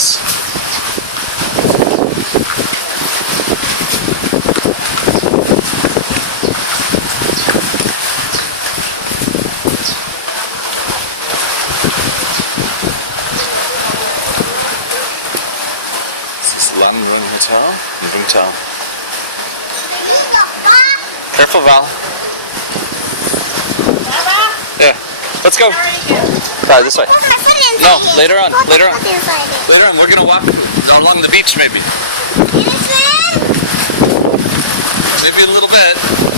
goes. This is Lan Rung Hotel in Vung Tau. Careful, Val. Yeah, let's go. Sorry, this way. No, later on. Later on. Later on, we're gonna walk along the beach, maybe. Maybe a little bit.